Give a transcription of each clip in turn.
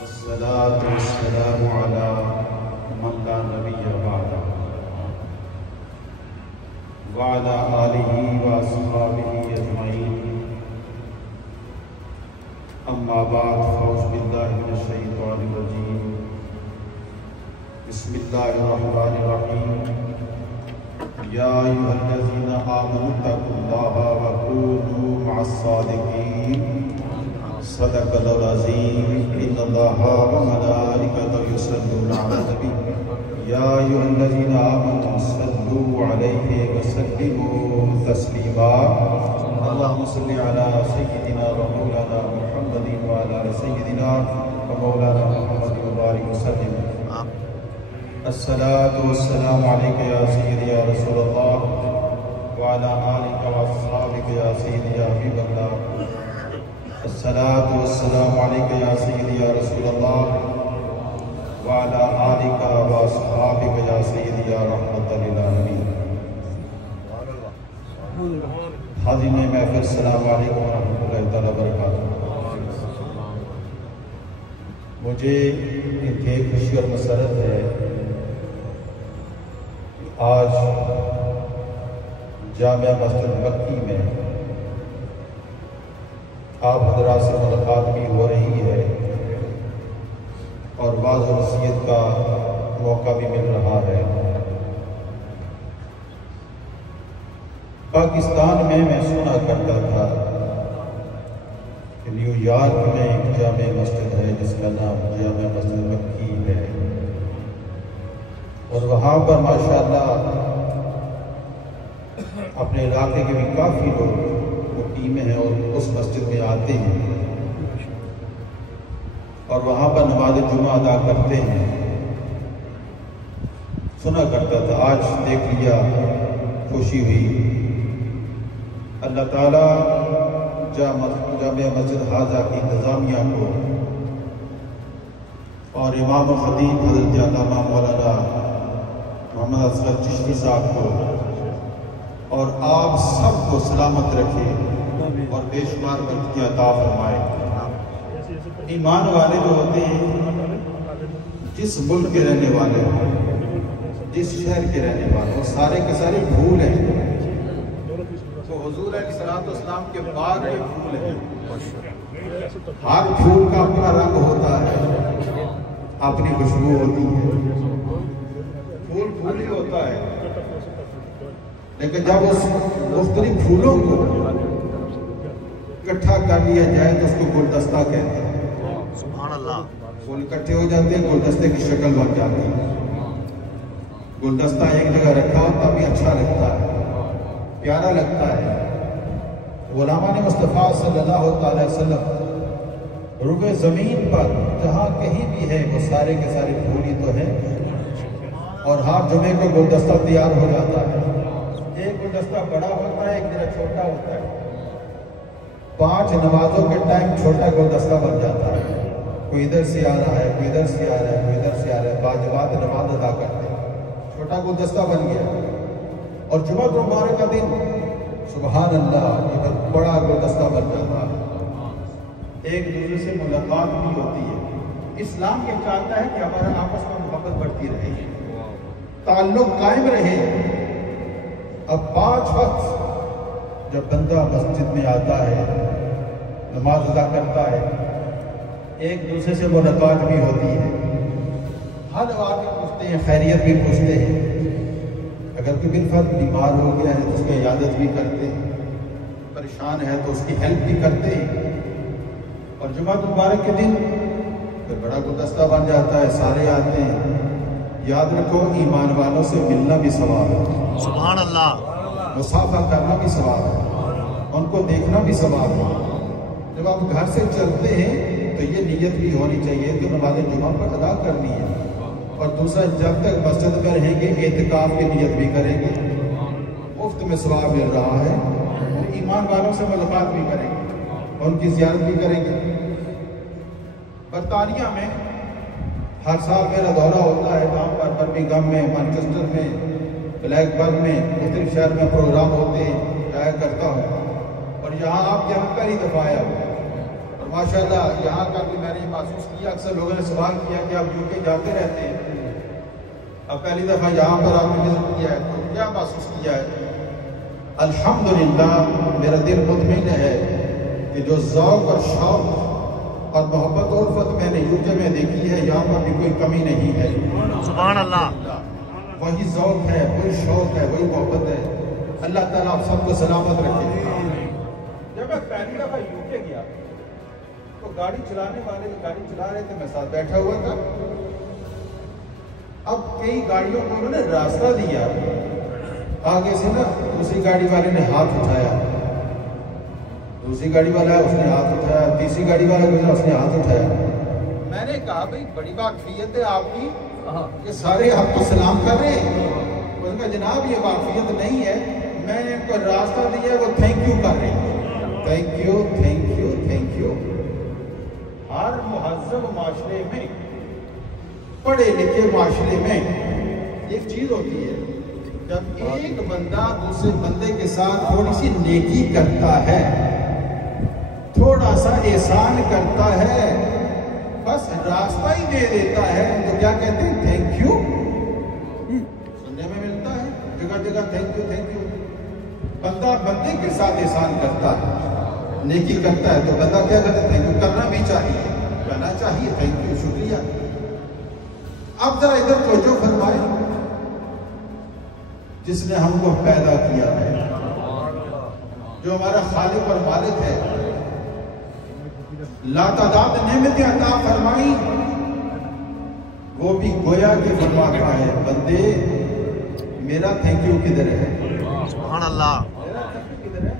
والصلاة والسلام على من لا نبي بعده وعلى آله وأصحابه أجمعين أما بعد فأعوذ بالله من الشيطان الرجيم بسم الله الرحمن الرحيم يا أيها الذين آمنوا اتقوا الله وكونوا مع الصادقين صدق الله العظيم إن الله وملائكته يصلون على النبي يا أيها الذين آمنوا صلوا عليه وسلموا تسليما اللهم صل على سيدنا ومولانا محمد وعلى آل سيدنا ومولانا محمد وبارك وسلم الصلاة والسلام عليك يا سيدي يا رسول الله وعلى آلك وأصحابك يا سيدي يا حبيب الله الصلاة والسلام عليك يا سيدي يا رسول الله وعلى آلك وأصحابك يا سيدي يا رحمة للعالمين حاضرین محفل السلام علیکم ورحمۃ اللہ تعالیٰ وبرکاتہ۔ مجھے انتہائی خوشی اور مسرت ہے آج جامعہ مسجد مکی میں آپ حضرات سے ملاقات بھی ہو رہی ہے اور وعظ و نصیحت کا موقع بھی مل رہا ہے۔ پاکستان میں سنا کرتا تھا کہ نیو یارک میں ایک جامع مسجد ہے جس کا نام جامع مسجد مکی ہے، اور وہاں پر ماشاءاللہ اپنے علاقے کے بھی کافی لوگ وہ ٹیمیں ہیں اور اس مسجد میں آتے ہیں اور وہاں پر نماز جمعہ ادا کرتے ہیں۔ سنا کرتا تھا، آج دیکھ لیا، خوشی ہوئی۔ اللہ تعالیٰ جامع مسجد حاضہ کی انتظامیہ کو اور امام و خطیب حضرت علامہ مولانا محمد اصغر چشتی صاحب کو اور آپ سب کو سلامت رکھے اور بے شمار برکت عطا فرمائے۔ ایمان والے جو ہوتے ہیں جس ملک کے رہنے والے ہوں، جس شہر کے رہنے والے، وہ سارے کے سارے پھول ہیں، تو حضور علیہ السلام کے بعد کے پھول ہیں۔ ہر پھول کا اپنا رنگ ہوتا ہے، اپنی خوشبو ہوتی ہے، پھول پھول ہی ہوتا ہے، لیکن جب اس مختلف پھولوں کو اکٹھا کر لیا جائے تو اس کو گلدستہ کہتے ہیں۔ سبحان اللہ۔ پھول اکٹھے ہو جاتے ہیں، گلدستے کی شکل بن جاتی ہے۔ گلدستہ ایک جگہ رکھا ہوتا بھی اچھا لگتا ہے، پیارا لگتا ہے۔ غلامان مصطفیٰ صلی اللہ علیہ وسلم روئے زمین پر جہاں کہیں بھی ہے وہ سارے کے سارے پھول ہی تو ہیں، اور ہر جمعے کو گلدستہ تیار ہو جاتا ہے۔ ایک گلدستہ بڑا ہوتا ہے، ایک ذرا چھوٹا ہوتا ہے۔ 5 نمازوں کے ٹائم چھوٹا گلدستہ بن جاتا ہے، کوئی ادھر سے آ رہا ہے، کوئی ادھر سے آ رہا ہے، کوئی ادھر سے آ رہا ہے، باجماعت نماز ادا کرتے ہیں، چھوٹا گلدستہ بن گیا۔ اور جمعہ مبارک کا دن سبحان اللہ ایک بڑا گلدستہ بن جاتا ہے، ایک دوسرے سے ملاقات بھی ہوتی ہے۔ اسلام یہ چاہتا ہے کہ ہمارا آپس میں محبت بڑھتی رہے، تعلق قائم رہے۔ اب 5 وقت جب بندہ مسجد میں آتا ہے، نماز ادا کرتا ہے، ایک دوسرے سے ملاقات بھی ہوتی ہے، حال احوال بھی پوچھتے ہیں، خیریت بھی پوچھتے ہیں، اگر کوئی بالفرض بیمار ہو گیا ہے تو اس کی عیادت بھی کرتے ہیں، پریشان ہے تو اس کی ہیلپ بھی کرتے ہیں۔ اور جمعہ مبارک کے دن پھر بڑا گلدستہ بن جاتا ہے، سارے آتے ہیں۔ یاد رکھو ایمان والوں سے ملنا بھی ثواب ہے، سبحان اللہ، مصافحہ کرنا بھی ثواب ہے، ان کو دیکھنا بھی ثواب ہے۔ جب آپ گھر سے چلتے ہیں تو یہ نیت بھی ہونی چاہیے کہ نماز جمعہ پر ادا کرنی ہے، اور دوسرا جب تک مسجد میں رہیں گے اعتکاف کی نیت بھی کریں گے، مفت میں ثواب مل رہا ہے۔ ایمان والوں سے ملاقات بھی کریں گے، ان کی زیارت بھی کریں گے۔ برطانیہ میں ہر سال میرا دورہ ہوتا ہے، وہاں پر برمنگھم میں، مانچسٹر میں، بلیک برن میں، مختلف شہر میں پروگرام ہوتے ہیں، جایا کرتا ہوں، اور یہاں آپ کے ہم پہلی دفعہ آیا ہوں، اور اور ماشاءاللہ یہاں کا بھی میں نے محسوس کیا، اکثر لوگوں نے سوال کیا کہ آپ UK جاتے رہتے ہیں، اب پہلی دفعہ یہاں پر آپ نے وزٹ کیا ہے تو کیا محسوس کیا ہے؟ الحمدللہ میرا دل مطمئن ہے کہ جو ذوق اور شوق اور محبت اور الفت میں نے UK میں دیکھی ہے، یہاں پر بھی کوئی کمی نہیں ہے۔ سبحان اللہ۔ وہی ذوق ہے، وہی شوق ہے، وہی محبت ہے۔ اللہ تعالیٰ آپ سب کو سلامت رکھے۔ جب میں پہلی دفعہ UK گیا تو گاڑی چلانے والے گاڑی چلا رہے تھے، میں ساتھ بیٹھا ہوا تھا۔ اب کئی گاڑیوں کو انہوں نے راستہ دیا، آگے سے نا دوسری گاڑی والے نے ہاتھ اٹھایا، دوسری گاڑی والا ہے اس نے ہاتھ اٹھایا، تیسری گاڑی والا گزرا اس نے ہاتھ اٹھایا۔ میں نے کہا بھئی بڑی واقفیت ہے آپ کی، یہ سارے آپ کو سلام کر رہے ہیں۔ اس نے کہا جناب یہ واقفیت نہیں ہے، میں نے ان کو راستہ دیا وہ تھینک یو کر رہے ہیں۔ Thank you thank you thank you. ہر مہذب معاشرے میں، پڑھے لکھے معاشرے میں ایک چیز ہوتی ہے، جب ایک بندہ دوسرے بندے کے ساتھ تھوڑی سی نیکی کرتا ہے، تھوڑا سا احسان کرتا ہے، بس راستہ ہی دے دیتا ہے، تو کیا کہتے ہیں؟ Thank you. سننے میں ملتا ہے جگہ جگہ تھینک یو۔ بندہ بندے کے ساتھ احسان کرتا ہے، نیکی کرتا ہے تو بندہ کیا کرتا ہے؟ تھینک یو کرنا بھی چاہیے، کہنا چاہیے تھینک یو، شکریہ۔ اب ذرا ادھر توجہ فرمائے، جس نے ہم کو پیدا کیا ہے، جو ہمارا خالق اور مالک ہے، لاتعداد نعمتیں عطا فرمائی، وہ بھی گویا کہ فرماتا ہے بندے میرا تھینک یو کدھر ہے؟ سبحان اللہ۔ میرا تھینک یو کدھر ہے؟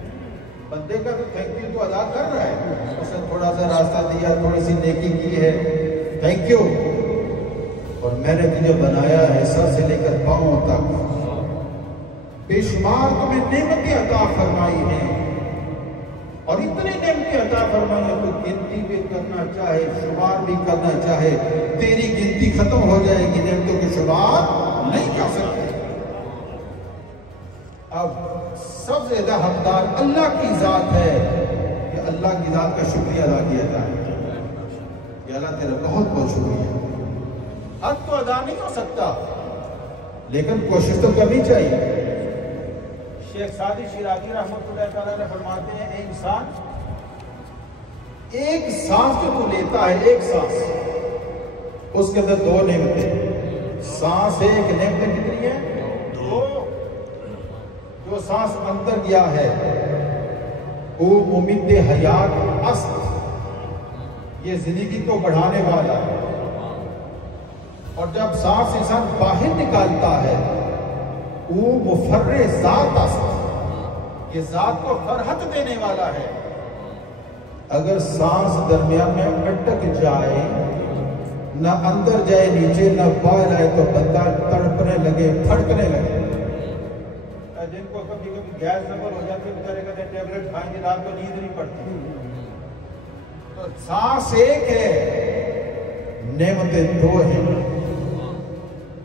بندے کا تو تھینک یو تو ادا کر رہا ہے، اس نے تھوڑا سا راستہ دیا، تھوڑی سی نیکی کی ہے، تھینک یو۔ اور میں نے تجھے بنایا ہے سر سے لے کر پاؤں تک، بے شمار تمہیں نعمتیں عطا فرمائی ہیں، اور اتنی نعمتیں عطا فرمائی ہیں تو گنتی بھی کرنا چاہے، شمار بھی کرنا چاہے، تیری گنتی ختم ہو جائے گی، نعمتوں کے شمار نہیں کر سکتے۔ اب سب سے زیادہ حقدار اللہ کی ذات ہے کہ اللہ کی ذات کا شکریہ ادا کیا جائے کہ اللہ تیرا بہت بہت شکریہ۔ حق تو ادا نہیں ہو سکتا لیکن کوشش تو کرنی چاہیے۔ شیخ سعدی شیرازی رحمۃ اللہ تعالیٰ نے فرماتے ہیں ایک سانس جو تو لیتا ہے، ایک سانس، اس کے اندر دو نعمتیں، سانس ایک، نعمتیں کتنی ہیں؟ دو۔ جو سانس اندر گیا ہے وہ ممد حیات است، یہ زندگی کو بڑھانے والا ہے، اور جب سانس انسان باہر نکالتا ہے وہ مفرح ذات است، یہ ذات کو فرحت دینے والا ہے۔ اگر سانس درمیان میں اٹک جائے، نہ اندر جائے نیچے نہ باہر آئے، تو بندہ تڑپنے لگے، پھڑکنے لگے۔ جن کو کبھی کبھی گیس ڈبل ہو جاتی ہے، بیچارے کہتے ہیں ٹیبلٹ کھائیں گے رات کو نیند نہیں پڑتی۔ تو سانس ایک ہے، نعمتیں دو ہیں۔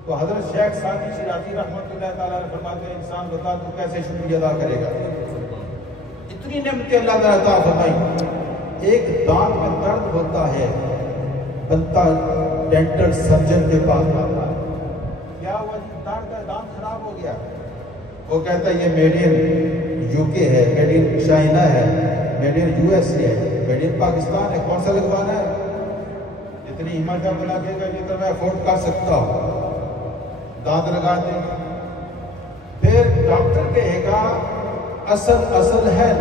تو حضرت شیخ سعدی شیرازی رحمۃ اللہ تعالیٰ نے فرماتے ہیں انسان بتا تو کیسے شکریہ ادا کرے گا؟ اتنی نعمتیں اللہ تعالیٰ عطا فرمائی۔ ایک دانت میں درد ہوتا ہے، بندہ ڈینٹل سرجن کے پاس آتا ہے، کیا ہوا جی؟ دانت خراب ہو گیا۔ وہ کہتا ہے یہ میڈ ان UK ہے، میڈ ان چائنا ہے، میڈ ان USA ہے، میڈ ان پاکستان ہے، کون سا لگوانا ہے؟ جتنی ہمت آپ لگے گا جتنا میں افورڈ کر سکتا ہوں، دانت لگا دیں گے۔ پھر ڈاکٹر کہے گا اصل ہے،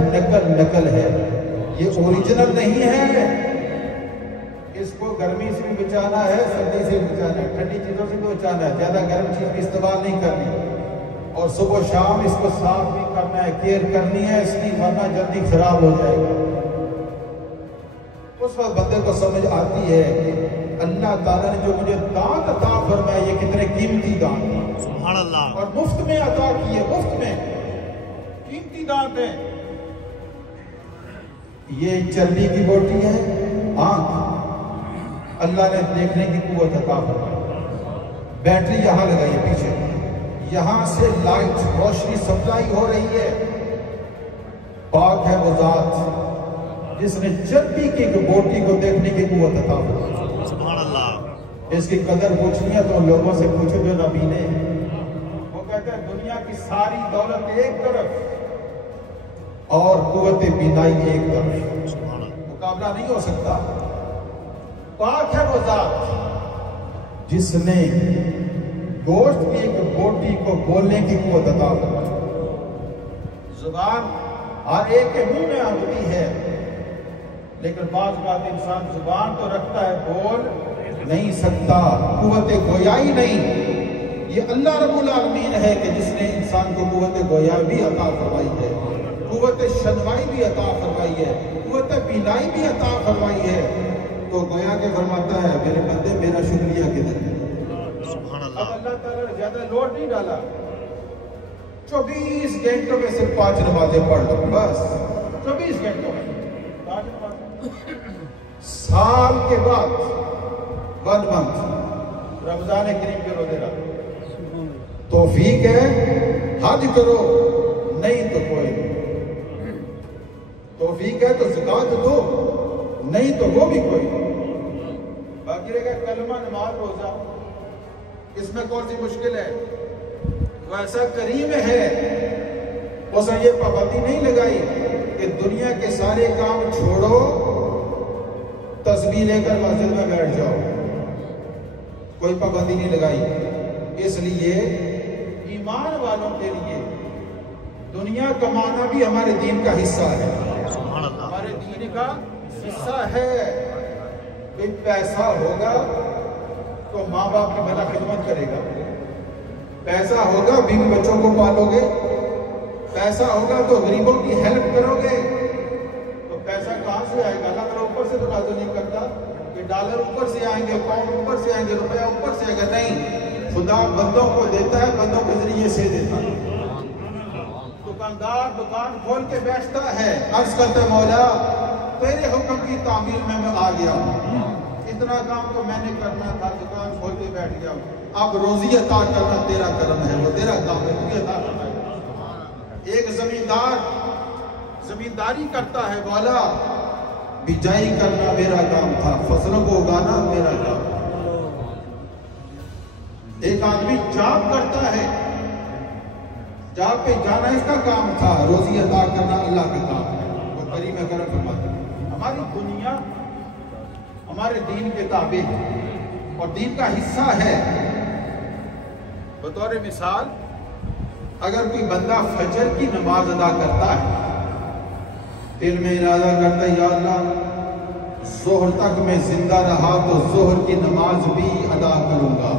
نقل ہے، یہ اوریجنل نہیں ہے، اس کو گرمی سے بھی بچانا ہے، سردی سے بھی بچانا ہے، ٹھنڈی چیزوں سے بھی بچانا ہے، زیادہ گرم چیز بھی استعمال نہیں کرنی، اور صبح و شام اس کو صاف بھی کرنا ہے، کیئر کرنی ہے، اس لیے ورنہ جلدی خراب ہو جائے گا۔ اس وقت بندے کو سمجھ آتی ہے کہ اللہ تعالیٰ نے جو مجھے دانت عطا فرمایا یہ کتنے قیمتی دانت ہیں، سبحان اللہ، اور مفت میں عطا کیے، مفت میں قیمتی دانت ہیں۔ یہ چربی کی بوٹی ہے، آنکھ، اللہ نے دیکھنے کی قوت عطا فرمائی، بیٹری یہاں لگائی ہے پیچھے، یہاں سے لائٹ روشنی سپلائی ہو رہی ہے، پاک ہے وہ ذات جس نے چربی کی بوٹی کو دیکھنے کی قوت عطا فرمائی. سبحان اللہ. اس کی قدر پوچھنی ہے تو لوگوں سے پوچھو جو نبی نے. وہ کہتے ہیں دنیا کی ساری دولت ایک طرف اور قوت بینائی ایک طرف. سبحان اللہ. مقابلہ نہیں ہو سکتا. پاک ہے وہ ذات جس نے گوشت کی ایک بوٹی کو بولنے کی قوت عطا فرمائی. زبان ہر ایک کے منہ میں آتی ہے، لیکن بعض بات انسان زبان تو رکھتا ہے، بول نہیں سکتا. قوت گویائی نہیں. یہ اللہ رب العالمین ہے کہ جس نے انسان کو قوت گویائی بھی عطا فرمائی ہے، قوت شنوائی بھی عطا فرمائی ہے، قوت بینائی بھی عطا فرمائی ہے. تو گویا کہ فرماتا ہے میرے بندے میرا شکریہ کدھر ہے. سبحان اب اللہ. اللہ تعالیٰ نے زیادہ لوڈ نہیں ڈالا. 24 گھنٹوں میں صرف 5 نمازیں پڑھ لو بس. 24 گھنٹوں میں 5 نمازیں. سال کے بعد 1 منتھ رمضان کریم کے روزے رکھو. توفیق ہے حج کرو، نہیں تو کوئی نہیں. توفیق ہے تو زکات دو، نہیں تو وہ بھی کوئی. باقی رہے گا کلمہ نماز روزہ، اس میں کون سی مشکل ہے؟ وہ ایسا کریم ہے، اس نے یہ پابندی نہیں لگائی کہ دنیا کے سارے کام چھوڑو تسبیح لے کر مسجد میں بیٹھ جاؤ. کوئی پابندی نہیں لگائی. اس لیے ایمان والوں کے لیے دنیا کمانا بھی ہمارے دین کا حصہ ہے. سبحان اللہ. ہمارے دین کا حصہ ہے. کوئی پیسہ ہوگا تو ماں باپ کی بھلا خدمت کرے گا. پیسہ ہوگا بیوی بچوں کو پالو گے. پیسہ ہوگا تو غریبوں کی ہیلپ کرو گے. تو پیسہ کہاں سے آئے گا؟ اللہ تعالیٰ اوپر سے تو نازل نہیں کرتا کہ ڈالر اوپر سے آئیں گے، پاؤنڈ اوپر سے آئیں گے، روپیہ اوپر سے آئے گا. نہیں، خدا بندوں کو دیتا ہے، بندوں کے ذریعے سے دیتا ہے. دکاندار دکان کھول کے بیچتا ہے، عرض کرتا ہے مولا تیرے حکم کی تعمیل میں آ گیا ہوں. اتنا کام تو میں نے کرنا تھا، دکان کھول کے بیٹھ گیا ہوں. اب روزی عطا کرنا تیرا کرم ہے، وہ تیرا کام ہے، تو عطا کرنا ہے. ایک زمیندار زمینداری کرتا ہے، مولا بجائی کرنا میرا کام تھا، فصلوں کو اگانا میرا کام تھا. ایک آدمی جاب کرتا ہے، جاب پہ جانا اس کا کام تھا، روزی عطا کرنا اللہ کا کام ہے. وہ کریم کرم فرماتا ہے. ہماری دنیا ہمارے دین کے تابع ہے اور دین کا حصہ ہے. بطور مثال اگر کوئی بندہ فجر کی نماز ادا کرتا ہے، دل میں ارادہ کرتا ہے یا اللہ ظہر تک میں زندہ رہا تو ظہر کی نماز بھی ادا کروں گا.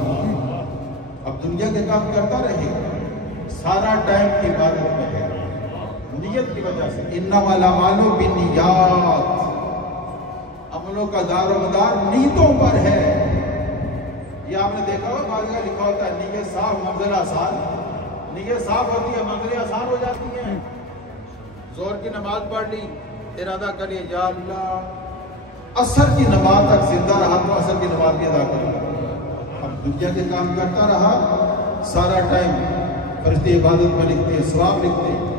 اب دنیا کے کام کرتا رہے، سارا ٹائم عبادت میں ہے. نیت کی وجہ سے انما الاعمال بالنیات، عملوں کا دار و مدار نیتوں پر ہے. یہ آپ نے دیکھا ہو بعض جگہ لکھا ہوتا ہے نیت صاف منزل آسان. نیت صاف ہوتی ہے منزلیں آسان ہو جاتی ہیں. ظہر کی نماز پڑھ لی، ارادہ کریے یا اللہ عصر کی نماز تک زندہ رہا تو عصر کی نماز بھی ادا کروں گا. اب دنیا کے کام کرتا رہا، سارا ٹائم فرشتے عبادت میں لکھتے ہیں، ثواب لکھتے ہیں.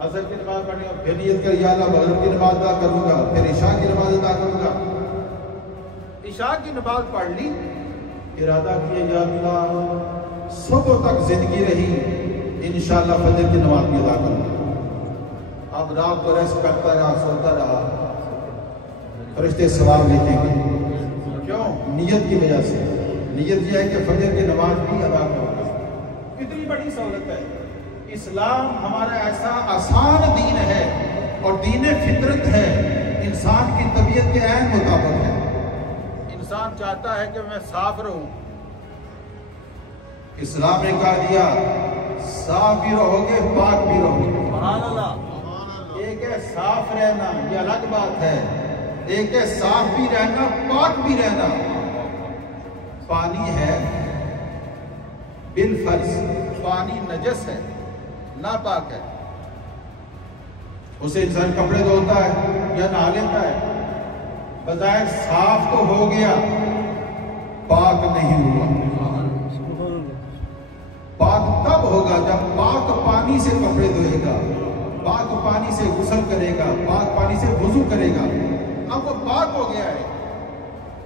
عصر کی نماز پڑھنی اور پھر نیت کر یا اللہ مغرب کی نماز ادا کروں گا، پھر عشاء کی نماز ادا کروں گا. عشاء کی نماز پڑھ لی، ارادہ کیا یا اللہ صبح تک زندگی رہی انشاءاللہ فجر کی نماز بھی ادا کروں گا. اب رات کو ریسٹ کرتا رہا، سوتا رہا، فرشتے ثواب لکھیں گے. کیوں؟ نیت کی وجہ سے. نیت یہ ہے کہ فجر کی نماز بھی ادا کروں گا. کتنی بڑی سہولت ہے. اسلام ہمارا ایسا آسان دین ہے اور دین فطرت ہے، انسان کی طبیعت کے عین مطابق ہے. انسان چاہتا ہے کہ میں صاف رہوں. اسلام نے کہا دیا صاف بھی رہو گے پاک بھی رہو گے. سبحان اللہ. ایک ہے صاف رہنا، یہ الگ بات ہے. ایک ہے صاف بھی رہنا پاک بھی رہنا. پانی ہے بالفرض، پانی نجس ہے، ناپاک ہے. اسے انسان کپڑے دھوتا ہے یا نہا لیتا ہے، بظاہر صاف تو ہو گیا، پاک نہیں ہوا. پاک تب ہوگا جب پاک پانی سے کپڑے دھوئے گا، پاک پانی سے غسل کرے گا، پاک پانی سے وضو کرے گا. وہ پاک ہو گیا ہے۔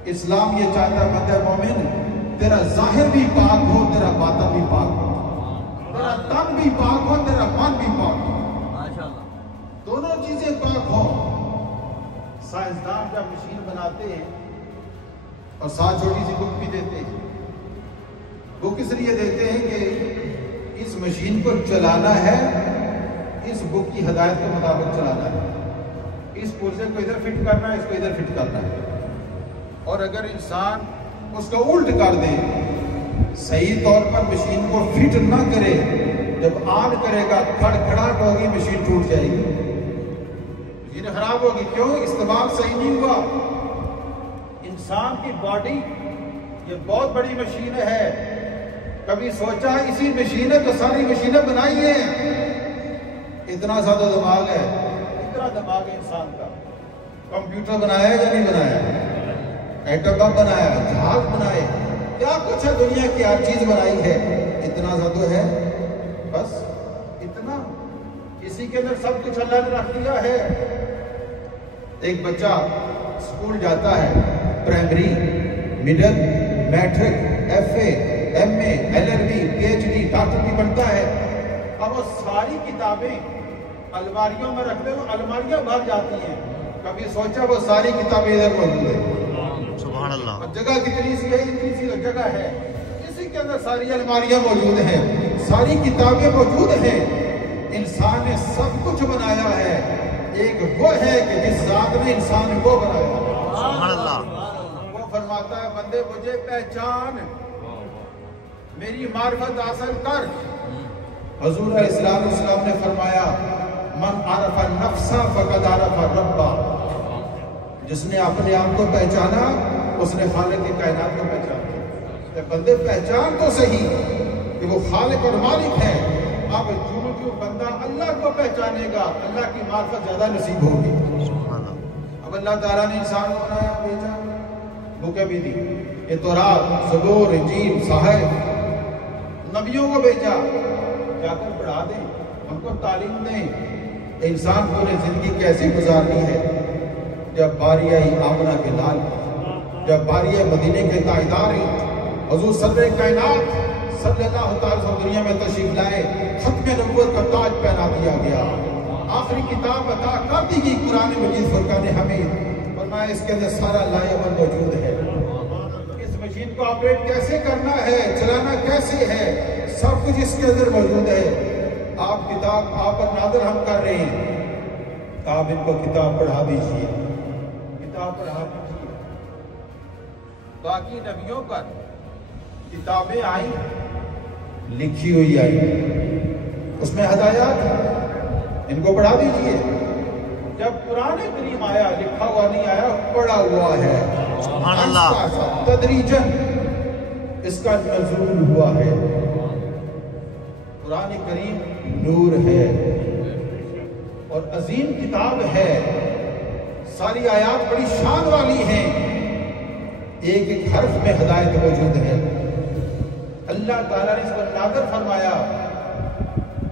اسلام یہ چاہتا ہے بندہ مومن تیرا ظاہر بھی پاک ہو، تیرا باطن بھی پاک ہو، تیرا تن بھی پاک ہو، تیرا من بھی پاک ہو، دونوں چیزیں پاک ہو۔ سائنسدان جب مشین بناتے ہیں اور ساتھ چھوٹی سی بک بھی دیتے ہیں، بک اس لیے دیتے ہیں کہ اس مشین کو چلانا ہے اس بک کی ہدایت کے مطابق چلانا ہے، اس پرزے کو ادھر فٹ کرنا ہے، اس کو ادھر فٹ کرنا ہے۔ اور اگر انسان اس کو الٹ کر دے، صحیح طور پر مشین کو فٹ نہ کرے، جب آن کرے گا کھڑکھڑاہٹ ہوگی، مشین ٹوٹ جائے گی، مشین خراب ہوگی۔ کیوں؟ استعمال صحیح نہیں ہوا۔ انسان کی باڈی یہ بہت بڑی مشین ہے، کبھی سوچا اسی مشین نے تو ساری مشینیں بنائی ہیں؟ اتنا زیادہ دماغ ہے، اتنا دماغ ہے انسان کا۔ کمپیوٹر بنایا یا نہیں بنایا؟ ایٹم بم بنایا، جہاز بنائے، کیا کچھ ہے دنیا کی ہر چیز بنائی ہے۔ اتنا زیادہ ہے، بس اتنا، اسی کے اندر سب کچھ اللہ نے رکھ دیا ہے۔ ایک بچہ اسکول جاتا ہے، primary, middle, matric, F A, M A, L L B, P H D, doctor بھی بنتا ہے۔ اب وہ ساری کتابیں الماریوں میں رکھ دے، وہ الماریاں بھر جاتی ہیں۔ کبھی سوچا وہ ساری کتابیں ادھر موجود ہیں؟ سبحان اللہ۔ جگہ کتنی سی ہے؟ اتنی سی جگہ ہے، اسی کے اندر ساری الماریاں موجود ہیں، ساری کتابیں موجود ہیں۔ انسان نے سب کچھ بنایا ہے، ایک وہ ہے کہ جس ذات نے انسان کو بنایا۔ سبحان اللہ۔ وہ فرماتا ہے بندے مجھے پہچان، میری معرفت حاصل کر۔ حضور علیہ السلام نے فرمایا من عرف النفس فقد عرف الرب، جس نے اپنے آپ کو پہچانا اس نے خالق کی کائنات کو پہچانا۔ بندے پہچان تو صحیح کہ وہ خالق اور مالک ہے۔ اب جو بندہ اللہ کو پہچانے گا اللہ کی معرفت زیادہ نصیب ہوگی۔ اب اللہ تعالیٰ نے انسان کو بنایا، بھیجا، بکیں بھی دی، یہ تورات، زبور، انجیل، صحائف، نبیوں کو بھیجا، جا کر پڑھا دیں، ہم کو تعلیم دیں انسان کو نے زندگی کیسے گزارنی ہے۔ جب باری آئی آمنہ کے لال، جب باری آئی مدینے کے تاجدار، حضور صدر کائنات صلی اللہ تعالیٰ وسلم دنیا میں تشریف لائے، ختم نبوت کا تاج پہنا دیا گیا، آخری کتاب عطا کر دی گئی قرآن مجید فرقان حمید۔ فرمایا اس کے اندر سارا لائے عمل موجود ہے، اس مشین کو آپریٹ کیسے کرنا ہے، چلانا کیسے ہے، سب کچھ اس کے اندر موجود ہے۔ آپ کتاب آپ پر نازل ہم کر رہے ہیں، آپ ان کو کتاب پڑھا دیجئے، کتاب پڑھا دیجئے۔ باقی نبیوں پر کتابیں آئیں، لکھی ہوئی آئی، اس میں ہدایات، ان کو پڑھا دیجئے۔ جب قرآن کریم آیا لکھا ہوا نہیں آیا، پڑھا ہوا ہے، سبحان اللہ، تدریجاً اس کا نزول ہوا ہے۔ قرآن کریم نور ہے اور عظیم کتاب ہے، ساری آیات بڑی شان والی ہیں، ایک ایک حرف میں ہدایت موجود ہے۔ اللہ تعالیٰ نے اس کو نازل فرمایا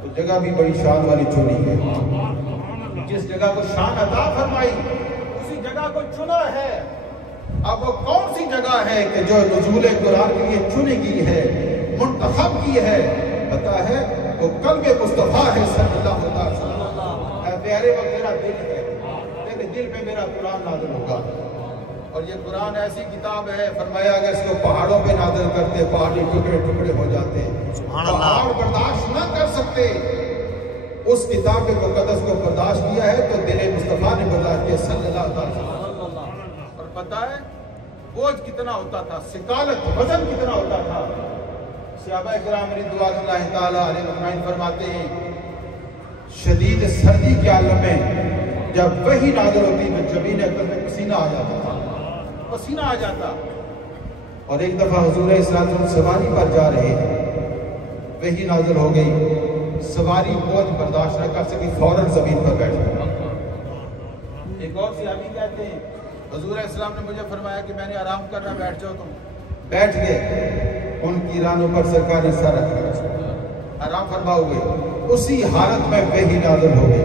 تو جگہ بھی بڑی شان والی چنی ہے، جس جگہ کو شان عطا فرمائی اسی جگہ کو چنا ہے۔ اب وہ کون سی جگہ ہے کہ جو نزول قرآن کے لیے چنی گئی ہے، منتخب کی ہے؟ پتا ہے وہ قلب مصطفیٰ ہے صلی اللہ علیہ وسلم۔ اے پیارے وہ میرا دل ہے، تیرے دل پہ میرا قرآن نازل ہوگا۔ اور یہ قرآن ایسی کتاب ہے، فرمایا اگر اس کو پہاڑوں پہ نازل کرتے پہاڑی ٹکڑے ٹکڑے ہو جاتے، پہاڑ برداشت نہ کر سکتے، اس کتاب مقدس کو برداشت کیا ہے تو دل مصطفیٰ نے برداشت کیا صلی اللہ علیہ وسلم۔ اور پتہ ہے بوجھ کتنا ہوتا تھا، ثقالت وزن کتنا ہوتا تھا۔ صحابہ کرام رضوان اللہ تعالیٰ علیہ اجمعین فرماتے ہیں شدید سردی کے عالم میں جب وحی نازل ہوتی تو جبین اکبر میں پسینہ آ جاتا تھا، پسینہ آ جاتا۔ اور ایک دفعہ حضور صلی اللہ علیہ وسلم سواری پر جا رہے ہیں، وحی نازل ہو گئی، سواری بوجھ برداشت نہ کر سکی، فوراً زمین پر بیٹھ گئی۔ ایک اور صحابی کہتے ہیں حضور علیہ السلام نے مجھے فرمایا کہ میں نے آرام کرنا، بیٹھ جاؤ تم۔ بیٹھ گئے، ان کی رانوں پر سرکار نے سر رکھ دیا، آرام فرما ہوئے، اسی حالت میں وحی نازل ہو گئی۔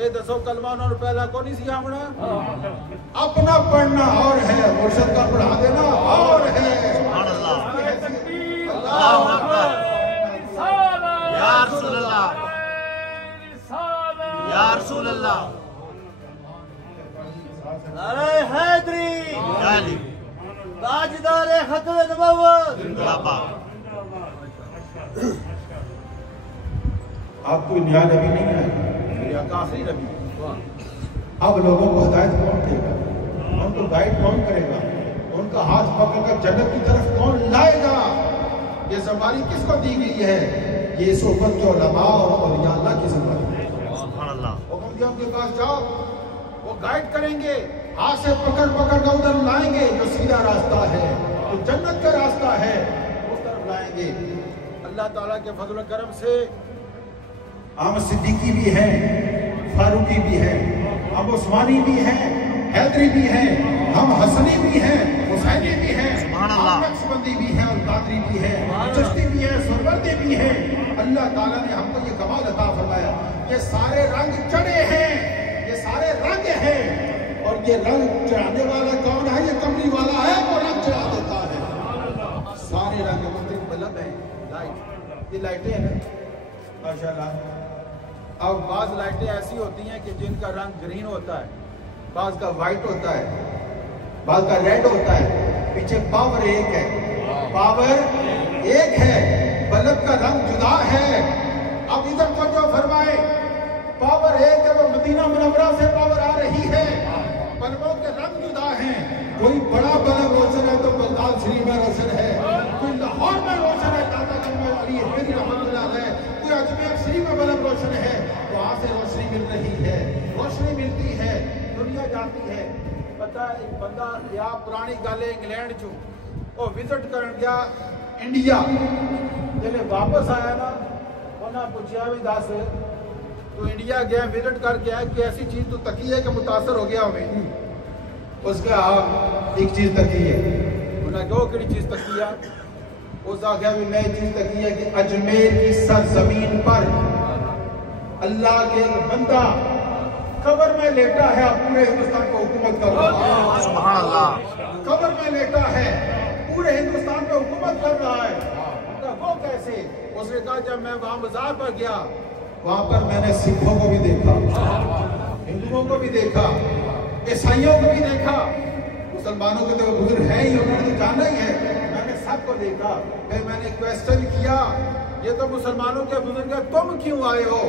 اے دسو کلمہ انہوں نے پہلا کو نہیں سی آمنا اپنا پڑھنا اور ہے مرشد کا پڑھا دینا اور ہے سبحان اللہ اللہ اکبر یا رسول اللہ یا رسول اللہ نعرہ حیدری یا علی تاجدار ختم نبوت زندہ باد آپ کوئی نیا نبی نہیں ہے میرے آقا آخری نبی اب لوگوں کو ہدایت کون دے گا ان کو گائیڈ کون کرے گا ان کا ہاتھ پکڑ کر جنت کی طرف کون لائے گا یہ ذمہ کس کو دی گئی ہے یہ صحبت جو علماء اور اولیاء اللہ کی ذمہ ہے سبحان اللہ حکم دیا ان کے پاس جاؤ وہ گائیڈ کریں گے ہاتھ سے پکڑ پکڑ کر ادھر لائیں گے جو سیدھا راستہ ہے جو جنت کا راستہ ہے اس طرف لائیں گے اللہ تعالیٰ کے فضل و کرم سے ہم صدیقی بھی ہیں فاروقی بھی ہیں ہم عثمانی بھی ہیں حیدری بھی ہیں ہم حسنی بھی ہیں حسینی بھی ہیں سبحان اللہ ہم نقشبندی بھی ہیں اور قادری بھی ہیں چشتی بھی ہیں سروردی بھی ہیں اللہ تعالیٰ نے ہم کو یہ کمال عطا فرمایا یہ سارے رنگ چڑھے ہیں یہ سارے رنگ ہیں اور یہ رنگ چڑھانے والا کون ہے یہ کمری والا ہے وہ رنگ چڑھا دیتا ہے سارے رنگ مختلف بلب ہیں لائٹ یہ لائٹیں ہیں ماشاءاللہ اب بعض لائٹیں ایسی ہوتی ہیں کہ جن کا رنگ گرین ہوتا ہے بعض کا وائٹ ہوتا ہے بعض کا ریڈ ہوتا ہے پیچھے پاور ایک ہے پاور ایک ہے بلب کا رنگ جدا ہے اب ادھر کو جو فرمائے پاور ایک ہے وہ مدینہ منورہ سے پاور آ رہی ہے بلبوں کے رنگ جدا ہیں کوئی بڑا بلب روشن ہے تو بغداد شریف میں روشن ہے کوئی لاہور میں روشن ہے داتا گنج میں علی حیدری رحمۃ اللہ علیہ کوئی اجمیر شریف میں بلب روشن ہے وہاں سے روشنی مل رہی ہے روشنی ملتی ہے دنیا جاتی ہے پتہ ایک بندہ یا پرانی گل ہے انگلینڈ چوں وہ وزٹ کرن گیا انڈیا جب واپس آیا نا انہاں پوچھا بھی دس تو انڈیا گیا وزٹ کر کے آیا کہ ایسی چیز تو تکی ہے کہ متاثر ہو گیا ہمیں اس کا ایک چیز تکی ہے انہوں نے کہا کہڑی چیز تکی ہے اس آگیا بھی میں چیز تکی ہے کہ اجمیر کی سرزمین پر اللہ کے ایک بندہ قبر میں لیٹا ہے پورے ہندوستان کو حکومت کر رہا ہے سبحان اللہ قبر میں لیٹا ہے پورے ہندوستان پہ حکومت کر رہا ہے وہ کیسے اس نے کہا جب میں وہاں مزار پر گیا وہاں پر میں نے سکھوں کو بھی دیکھا ہندوؤں کو بھی دیکھا عیسائیوں کو بھی دیکھا مسلمانوں کے تو بزرگ ہیں ہی انہوں نے تو جانا ہی ہے میں نے سب کو دیکھا پھر میں نے کویسچن کیا یہ تو مسلمانوں کے بزرگ ہیں تم کیوں آئے ہو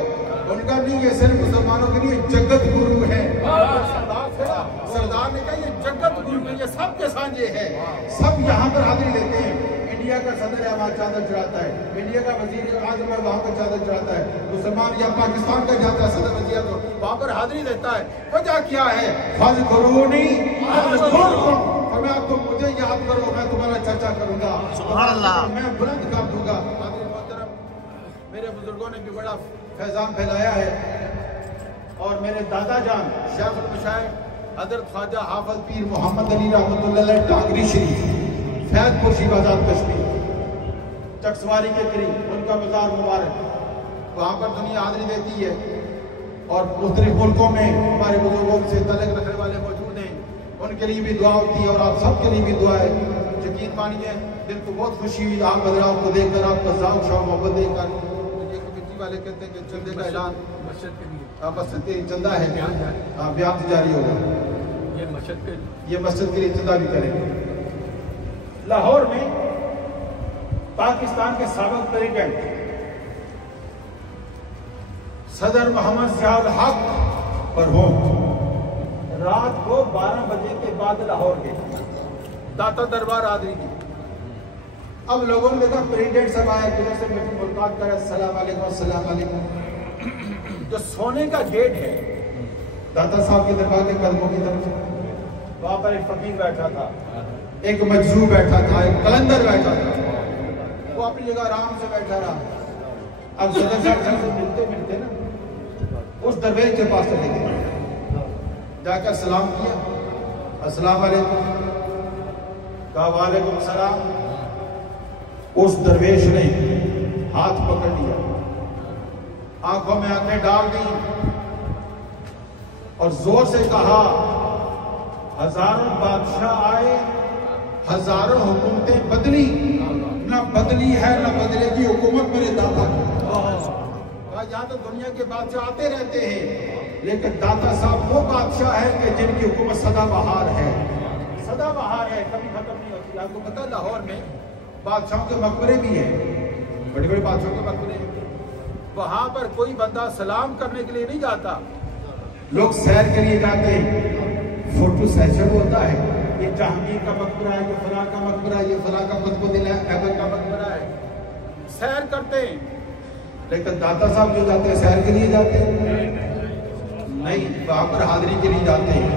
ان کا نہیں یہ صرف مسلمانوں کے لیے جگت گرو ہے سردار نے کہا یہ جگت گرو ہے یہ سب کے سانجے ہے سب یہاں پر حاضری لیتے ہیں انڈیا کا صدر ہے وہاں چادر چڑھاتا ہے انڈیا کا وزیر اعظم ہے وہاں پر چادر چڑھاتا ہے مسلمان یا پاکستان کا جاتا ہے صدر وزیر تو وہاں پر حاضری دیتا ہے وجہ کیا ہے فَذْكُرُونِي أَذْكُرْكُمْ فرمایا تم مجھے یاد کرو میں تمہارا چرچا کروں گا سبحان اللہ میں بلند کر دوں گا میرے بزرگوں نے بھی بڑا فیضان پھیلایا ہے اور میرے دادا جان شیخ المشائخ حضرت خواجہ حافظ پیر محمد علی رحمۃ اللہ علیہ ٹانگری شریف فیض پور شیخ آزاد کشمیر چکسواری کے قریب ان کا مزار مبارک وہاں پر دنیا حاضری دیتی ہے اور مختلف ملکوں میں ہمارے بزرگوں سے تعلق رکھنے والے موجود ہیں ان کے لیے بھی دعا ہوتی ہے اور آپ سب کے لیے بھی دعا ہے یقین مانیے دل کو بہت خوشی ہوئی آپ بدلاؤ کو دیکھ کر آپ کا ذوق شوق محبت دیکھ کر کمیٹی والے کہتے ہیں کہ چندے کا اعلان مسجد کے لیے مسجد کے لیے چندہ ہے بیان جاری ہوگا یہ مسجد کے لیے چندہ بھی کریں لاہور میں پاکستان کے سابق پریزیڈنٹ صدر محمد ضیاء الحق پر ہوں رات کو 12 بجے کے بعد لاہور گئے داتا دربار حاضری کی اب لوگوں نے دیکھا پریزیڈنٹ صاحب آئے جنہوں سے ملاقات کرے السلام علیکم السلام علیکم جو سونے کا گیٹ ہے داتا صاحب کے دربار کے قدموں کی طرف وہاں پر ایک فقیر بیٹھا تھا ایک مجذوب بیٹھا تھا ایک قلندر بیٹھا تھا وہ اپنی جگہ آرام سے بیٹھا رہا اب صدر صاحب سے ملتے ملتے نا اس درویش کے پاس چلے گئے جا کر سلام کیا السلام علیکم کہا وعلیکم السلام اس درویش نے ہاتھ پکڑ لیا آنکھوں میں آنکھیں ڈال دی اور زور سے کہا ہزاروں بادشاہ آئے، ہزاروں حکومتیں بدلی، نہ بدلی ہے نہ بدلے گی حکومت میرے دادا کی۔ یہاں تو دنیا کے بادشاہ آتے رہتے ہیں، لیکن داتا صاحب وہ بادشاہ ہے کہ جن کی حکومت سدا بہار ہے، سدا بہار ہے، کبھی ختم نہیں ہوتی۔ آپ کو پتہ لاہور میں بادشاہوں کے مقبرے بھی ہیں، بڑے بڑے بادشاہوں کے مقبرے ہیں، وہاں پر کوئی بندہ سلام کرنے کے لیے نہیں جاتا، لوگ سیر کے لیے جاتے ہیں، فوٹو سیشن ہوتا ہے، یہ جہانگیر کا مقبرہ ہے، یہ فلاں کا مقبرہ ہے، یہ فلاں کا قطب ایبک کا مقبرہ ہے، سیر کرتے ہیں۔ لیکن داتا صاحب جو جاتے ہیں سیر کے لیے جاتے ہیں نہیں، وہاں پر حاضری کے لیے جاتے ہیں،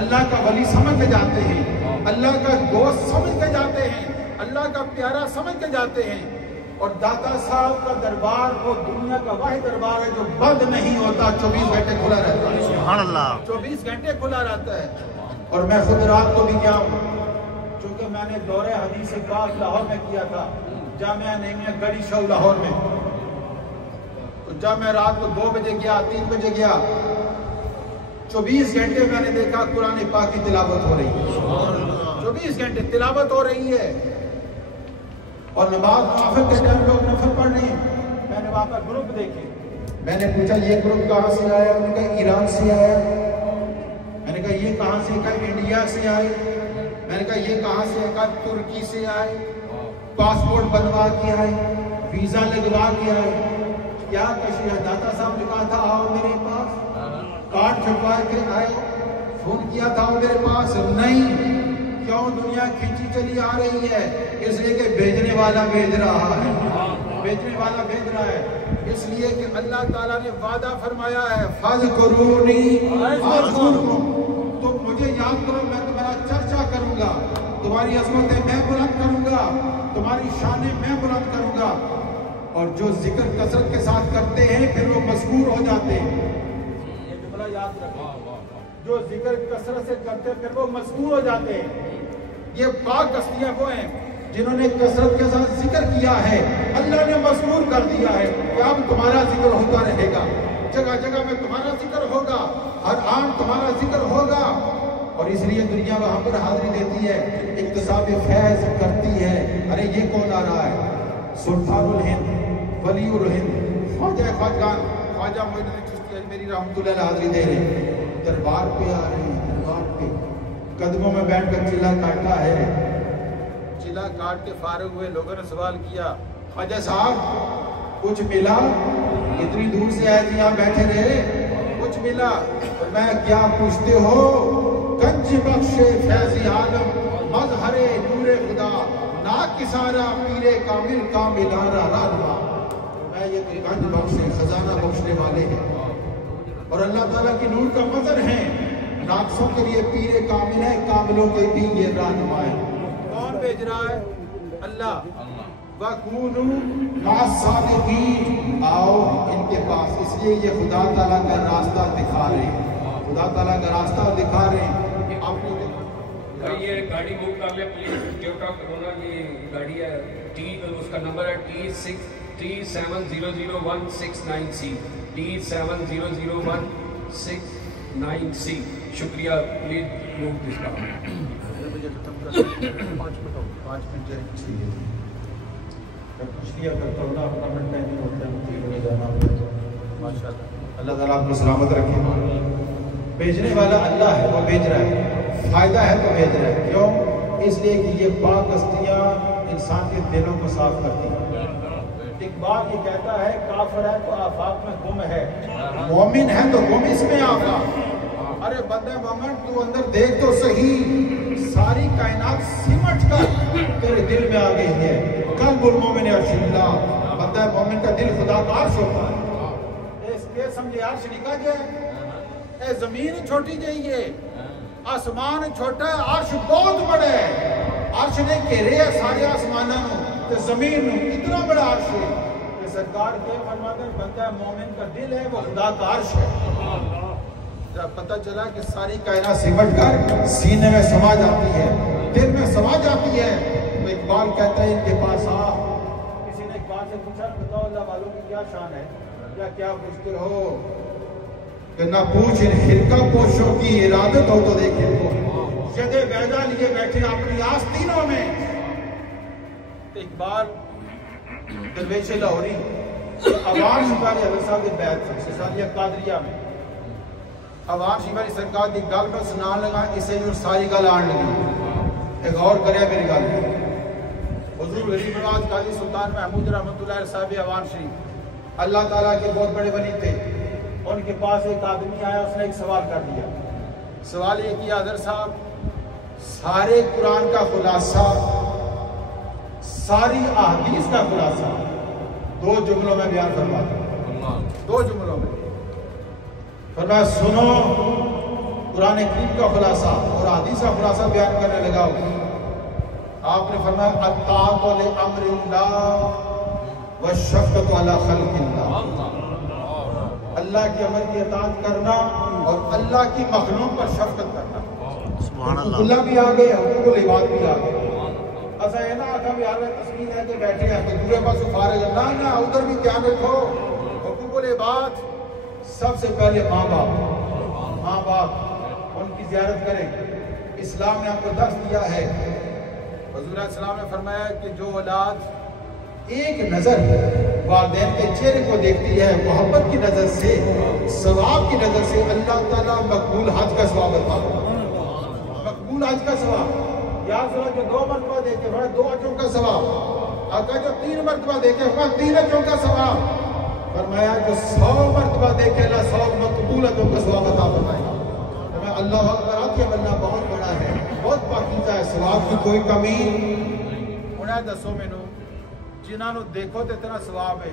اللہ کا ولی سمجھ کے جاتے ہیں، اللہ کا دوست سمجھ کے جاتے ہیں، اللہ کا پیارا سمجھ کے جاتے ہیں۔ اور داتا صاحب کا دربار وہ دنیا کا واحد دربار ہے جو بند نہیں ہوتا، 24 گھنٹے کھلا رہتا ہے، سبحان اللہ، 24 گھنٹے کھلا رہتا ہے۔ اور میں خود رات کو بھی گیا ہوں، چونکہ میں نے دورہ حدیث پاک لاہور میں کیا تھا، جامعہ نعیمیہ گڑی شو لاہور میں، جب میں رات کو 2 بجے گیا 3 بجے گیا، 24 گھنٹے میں نے دیکھا قرآن پاک کی تلاوت ہو رہی ہے، 24 گھنٹے تلاوت ہو رہی ہے، اور نماز نوافل کے ٹائم لوگ نفل پڑھ رہے ہیں۔ میں نے وہاں پر گروپ دیکھے، میں نے پوچھا یہ گروپ کہاں سے آیا؟ انہوں نے کہا ایران سے آیا۔ میں نے کہا یہ کہاں سے؟ کہا انڈیا سے آئے۔ میں نے کہا یہ کہاں سے؟ کہا ترکی سے آئے، پاسپورٹ بنوا کے آئے، ویزا لگوا کے آئے۔ کیا کشی ہے؟ داتا صاحب نے کہا تھا آؤ میرے پاس، کارڈ چھپوا کے آئے، فون کیا تھا میرے پاس نہیں۔ کیوں دنیا کھینچی چلی آ رہی ہے؟ اس لیے کہ بھیجنے والا بھیج رہا ہے، بھیجنے والا بھیج رہا ہے، اس لیے کہ اللہ تعالیٰ نے وعدہ فرمایا ہے فَاذْكُرُونِي أَذْكُرْكُمْ، تم مجھے یاد کرو میں تمہارا چرچا کروں گا، تمہاری عظمتیں میں بلند کروں گا، تمہاری شانیں میں بلند کروں گا۔ اور جو ذکر کثرت کے ساتھ کرتے ہیں پھر وہ مذکور ہو جاتے ہیں، یہ جملہ یاد رکھو، جو ذکر کثرت سے کرتے ہیں پھر وہ مذکور ہو جاتے ہیں۔ یہ پاک ہستیاں وہ ہیں جنہوں نے کثرت کے ساتھ ذکر کیا ہے، اللہ نے مذکور کر دیا ہے کہ اب تمہارا ذکر ہوتا رہے گا، جگہ جگہ میں تمہارا ذکر ہوگا، ہر آن تمہارا ذکر ہوگا۔ اور اس لیے دنیا وہاں پر حاضری دیتی ہے، اکتساب فیض کرتی ہے۔ ارے یہ کون آ رہا ہے؟ سلطان الہند، ولی الہند، خواجہ خواجگان، خواجہ معین الدین چشتی اجمیری رحمۃ اللہ علیہ حاضری دے رہے ہیں، دربار پہ آ رہے ہیں، دربار پہ قدموں میں بیٹھ کر چلا کاٹا ہے، چلا کاٹ کے فارغ ہوئے، لوگوں نے سوال کیا خواجہ صاحب کچھ ملا؟ اتنی دور سے آئے تھے یہاں بیٹھے رہے، کچھ ملا؟ میں کیا پوچھتے ہو؟ گنج بخش فیض عالم مظہر نور خدا ناکسارا پیر کامل کاملارا رہنما، میں یہ گنج بخش خزانہ بخشنے والے ہیں اور اللہ تعالیٰ کی نور کا مظہر ہیں، ناقصوں کے لیے پیر کامل ہے، کاملوں کے بھی یہ رہنما ہے۔ کون بھیج رہا ہے؟ اللہ۔ وَكُونُوا مَعَ الصَّادِقِينَ، آؤ ان کے پاس، اس لیے یہ خدا تعالیٰ کا راستہ دکھا رہے ہیں، خدا تعالیٰ کا راستہ دکھا رہے ہیں۔ آپ نے دیکھا یہ گاڑی بک کر لیں پلیز، ٹویوٹا کرونا کی گاڑی ہے، اس کا نمبر ہے T700169C، T700169C۔ شکریہ، پلیز لوگ اس کا 5 منٹ میں کچھ لیا کرتا ہوں نا، اپنا منٹ نہیں ہوتا ہے، جانا ہوتا ہے۔ ماشاء اللہ، اللہ تعالیٰ آپ کو سلامت رکھے۔ بھیجنے والا اللہ ہے، وہ بھیج رہا ہے، فائدہ ہے تو بھیج رہا ہے۔ کیوں؟ اس لیے کہ یہ پاک ہستیاں انسان کے دلوں کو صاف کرتی ہیں۔ اقبال یہ کہتا ہے کافر ہے تو آفاق میں گم ہے، مومن ہے تو گم اس میں آفاق۔ ارے بندے مومن تو اندر دیکھ تو صحیح، ساری کائنات سمٹ کر تیرے دل میں آ گئی ہے۔ قلب المومن عرش اللہ، بندہ مومن کا دل خدا کا عرش ہوتا ہے۔ اس کے سمجھے عرش نکا جائے، اے زمین چھوٹی جائیے، آسمان چھوٹا ہے، عرش بہت بڑا ہے۔ عرش نے گھیرے ہے سارے آسمانوں تے زمین نو، اتنا بڑا عرش ہے کہ سرکار کے فرماتے ہیں بندہ مومن کا دل ہے وہ خدا کا عرش ہے۔ جب پتہ چلا کہ ساری کائنات سمٹ کر سینے میں سما جاتی ہے، دل میں سما جاتی ہے، تو اقبال کہتا ہے ان کے پاس آ۔ کسی نے اقبال سے پوچھا بتاؤ اللہ والوں کی کیا شان ہے، کیا پوچھتے ہو؟ کہ نہ پوچھ ان خرقہ پوشوں کی ارادت ہو تو دیکھیں تو یدے بیضا لیے بیٹھے اپنی آستینوں میں. اقبال درویش لاہوری عوام شکاری حضرت صاحب کے بیعت سسانیہ قادریہ میں عوام شکاری سرکار کی گل کو سنان لگا اسے جو ساری گل آن لگی. ایک غور کرے میری گل حضور غریب نواز قاضی سلطان محمود رحمۃ اللہ علیہ صاحب عوام شریف اللہ تعالیٰ کے بہت بڑے ولی تھے. ان کے پاس ایک آدمی آیا, اس نے ایک سوال کر دیا. سوال یہ کیا حضرت صاحب سارے قرآن کا خلاصہ ساری احادیث کا خلاصہ 2 جملوں میں بیان فرما دیا. 2 جملوں میں فرمایا سنو قرآن کریم کا خلاصہ اور احادیث کا خلاصہ بیان کرنے لگا. آپ نے فرمایا اطاعت لامر اللہ والشفقۃ علی خلق اللہ. اللہ کے امر کی اطاعت کرنا اور اللہ کی مخلوق پر شفقت کرنا. سبحان اللہ. اللہ بھی آ گئے, حقوق العباد بھی آ گئے. ایسا ہے نا آقا بھی آ رہے تصویر ہے کہ بیٹھے ہیں کہ دوسرے پاس فارغ ہے نہ ادھر بھی دھیان رکھو. حقوق العباد سب سے پہلے ماں باپ ان کی زیارت کریں. اسلام نے آپ کو درس دیا ہے. حضور علیہ السلام نے فرمایا کہ جو اولاد ایک نظر والدین کے چہرے کو دیکھتی ہے محبت کی نظر سے ثواب کی نظر سے اللہ تعالیٰ مقبول حج کا ثواب عطا کرتا. مقبول حج کا ثواب یا جو 2 مرتبہ دیکھے وہ 2 حجوں کا ثواب. آقا جو 3 مرتبہ دیکھے وہ 3 حجوں کا ثواب. فرمایا جو 100 مرتبہ دیکھے اللہ 100 مقبول حجوں کا ثواب عطا فرمائے. اللہ اکبر آپ کے بننا بہت بڑا ہے, بہت پاکیزہ ہے, ثواب کی کوئی کمی انہیں دسو مینوں جنہاں نو دیکھو تے اتنا ثواب ہے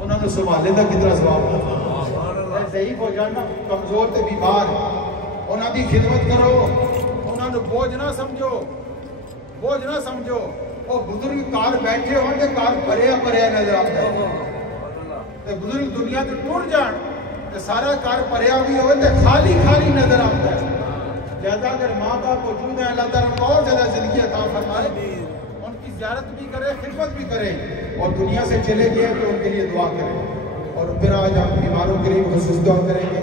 انہاں نو سنبھالے دا کتنا ثواب ہے. ضعیف ہو جانا کمزور تے بیمار انہاں دی خدمت کرو, انہاں نو بوجھ نہ سمجھو. او بزرگ کار بیٹھے ہون تے کار بھریا نظر آتا ہے تے بزرگ دنیا تے ٹر جان تے سارا کار بھریا بھی ہوئے تے خالی نظر آتا ہے. لہذا اگر ماں باپ موجود ہیں اللہ تعالیٰ کو اور زیادہ زندگی عطا فرمائے, ان کی زیارت بھی کرے, خدمت بھی کرے, اور دنیا سے چلے گئے تو ان کے لیے دعا کریں. اور پھر آج ہم بیماروں کے لیے خصوص دعا کریں گے.